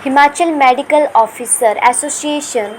Himachal medical officer association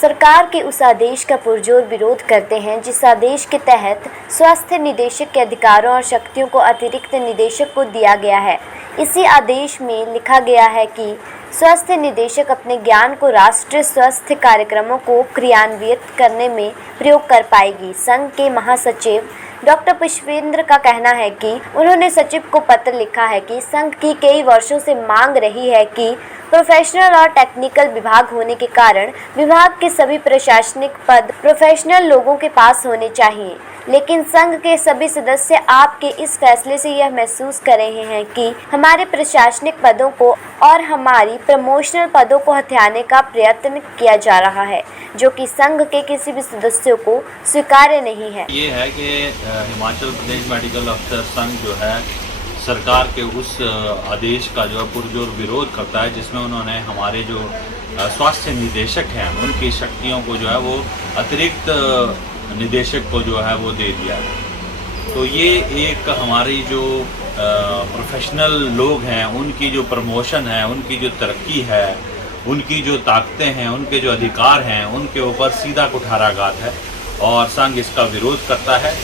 सरकार के उस आदेश का पुरजोर विरोध करते हैं जिस आदेश के तहत स्वास्थ्य निदेशक के अधिकारों और शक्तियों को अतिरिक्त निदेशक को दिया गया है। इसी आदेश में लिखा गया है कि स्वास्थ्य निदेशक अपने ज्ञान को राष्ट्रीय स्वास्थ्य कार्यक्रमों को क्रियान्वित करने में प्रयोग कर पाएगी। संघ के महासचिव डॉक्टर पुष्पेंद्र का कहना है कि उन्होंने सचिव को पत्र लिखा है कि संघ की कई वर्षों से मांग रही है कि प्रोफेशनल और टेक्निकल विभाग होने के कारण विभाग के सभी प्रशासनिक पद प्रोफेशनल लोगों के पास होने चाहिए, लेकिन संघ के सभी सदस्य आपके इस फैसले से यह महसूस कर रहे हैं कि हमारे प्रशासनिक पदों को और हमारी प्रमोशनल पदों को हथियाने का प्रयत्न किया जा रहा है, जो कि संघ के किसी भी सदस्यों को स्वीकार्य नहीं है। ये है कि हिमाचल प्रदेश मेडिकल अफसर संघ जो है सरकार के उस आदेश का जो है पुरजोर विरोध करता है, जिसमें उन्होंने हमारे जो स्वास्थ्य निदेशक हैं उनकी शक्तियों को जो है वो अतिरिक्त निदेशक को जो है वो दे दिया है। तो ये एक हमारी जो प्रोफेशनल लोग हैं उनकी जो प्रमोशन है, उनकी जो तरक्की है, उनकी जो ताकतें हैं, उनके जो अधिकार हैं, उनके ऊपर सीधा कुठाराघात है और संघ इसका विरोध करता है।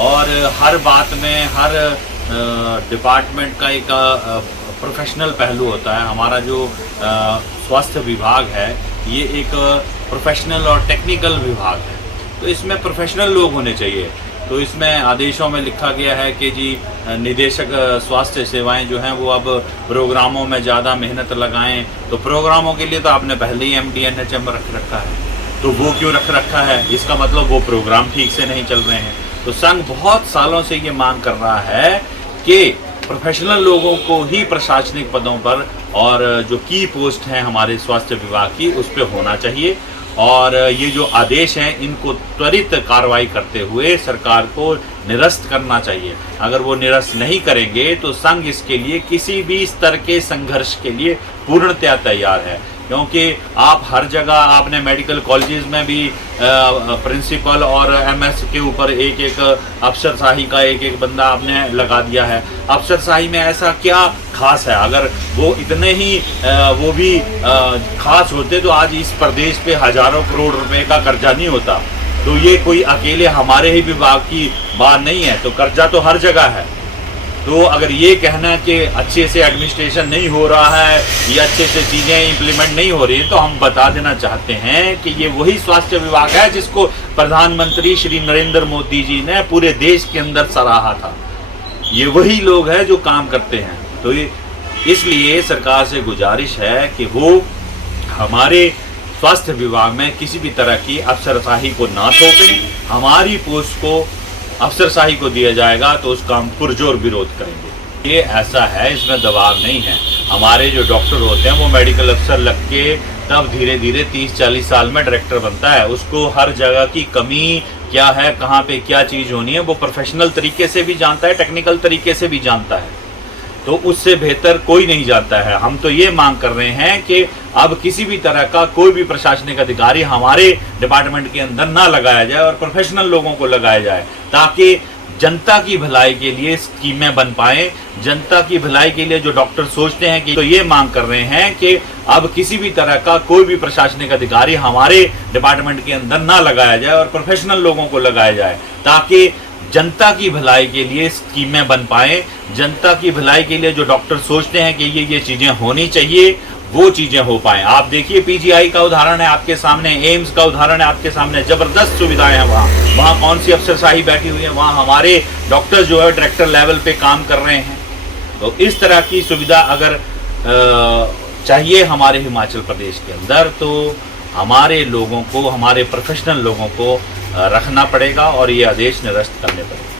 और हर बात में हर डिपार्टमेंट का एक प्रोफेशनल पहलू होता है। हमारा जो स्वास्थ्य विभाग है ये एक प्रोफेशनल और टेक्निकल विभाग है, तो इसमें प्रोफेशनल लोग होने चाहिए। तो इसमें आदेशों में लिखा गया है कि जी निदेशक स्वास्थ्य सेवाएं जो हैं वो अब प्रोग्रामों में ज़्यादा मेहनत लगाएं। तो प्रोग्रामों के लिए तो आपने पहले ही MD/NHM रख रखा है, तो वो क्यों रख रखा है? इसका मतलब वो प्रोग्राम ठीक से नहीं चल रहे हैं। तो संघ बहुत सालों से ये मांग कर रहा है कि प्रोफेशनल लोगों को ही प्रशासनिक पदों पर और जो की पोस्ट हैं हमारे स्वास्थ्य विभाग की उस पर होना चाहिए। और ये जो आदेश हैं इनको त्वरित कार्रवाई करते हुए सरकार को निरस्त करना चाहिए। अगर वो निरस्त नहीं करेंगे तो संघ इसके लिए किसी भी स्तर के संघर्ष के लिए पूर्णतया तैयार है, क्योंकि आप हर जगह आपने मेडिकल कॉलेजेस में भी प्रिंसिपल और MS के ऊपर एक एक अफसरशाही का एक एक बंदा आपने लगा दिया है। अफसरशाही में ऐसा क्या खास है? अगर वो इतने ही वो भी खास होते तो आज इस प्रदेश पे हजारों करोड़ रुपए का कर्जा नहीं होता। तो ये कोई अकेले हमारे ही विभाग की बात नहीं है, तो कर्जा तो हर जगह है। तो अगर ये कहना कि अच्छे से एडमिनिस्ट्रेशन नहीं हो रहा है या अच्छे से चीज़ें इम्प्लीमेंट नहीं हो रही है, तो हम बता देना चाहते हैं कि ये वही स्वास्थ्य विभाग है जिसको प्रधानमंत्री श्री नरेंद्र मोदी जी ने पूरे देश के अंदर सराहा था। ये वही लोग हैं जो काम करते हैं। तो इसलिए सरकार से गुजारिश है कि वो हमारे स्वास्थ्य विभाग में किसी भी तरह की अफसरशाही को ना थोपें। हमारी पोस्ट को अफसरशाही को दिया जाएगा तो उसका हम पुरजोर विरोध करेंगे। ये ऐसा है, इसमें दबाव नहीं है। हमारे जो डॉक्टर होते हैं वो मेडिकल अफसर लग के तब धीरे धीरे 30-40 साल में डायरेक्टर बनता है। उसको हर जगह की कमी क्या है, कहाँ पे क्या चीज़ होनी है, वो प्रोफेशनल तरीके से भी जानता है, टेक्निकल तरीके से भी जानता है। तो उससे बेहतर कोई नहीं जानता है। हम तो ये मांग कर रहे हैं कि अब किसी भी तरह का कोई भी प्रशासनिक अधिकारी हमारे डिपार्टमेंट के अंदर ना लगाया जाए और प्रोफेशनल लोगों को लगाया जाए, ताकि जनता की भलाई के लिए स्कीमें बन पाए। जनता की भलाई के लिए जो डॉक्टर सोचते हैं कि तो ये मांग कर रहे हैं कि अब किसी भी तरह का कोई भी प्रशासनिक अधिकारी हमारे डिपार्टमेंट के अंदर ना लगाया जाए और प्रोफेशनल लोगों को लगाया जाए, ताकि जनता की भलाई के लिए स्कीमें बन पाए। जनता की भलाई के लिए जो डॉक्टर सोचते हैं कि ये चीज़ें होनी चाहिए, वो चीज़ें हो पाए। आप देखिए PGI का उदाहरण है आपके सामने, एम्स का उदाहरण है आपके सामने, जबरदस्त सुविधाएं हैं वहाँ कौन सी अफसरशाही बैठी हुई है? वहाँ हमारे डॉक्टर जो है डायरेक्टर लेवल पे काम कर रहे हैं। तो इस तरह की सुविधा अगर चाहिए हमारे हिमाचल प्रदेश के अंदर, तो हमारे लोगों को, हमारे प्रोफेशनल लोगों को रखना पड़ेगा और ये आदेश निरस्त करने पड़ेंगे।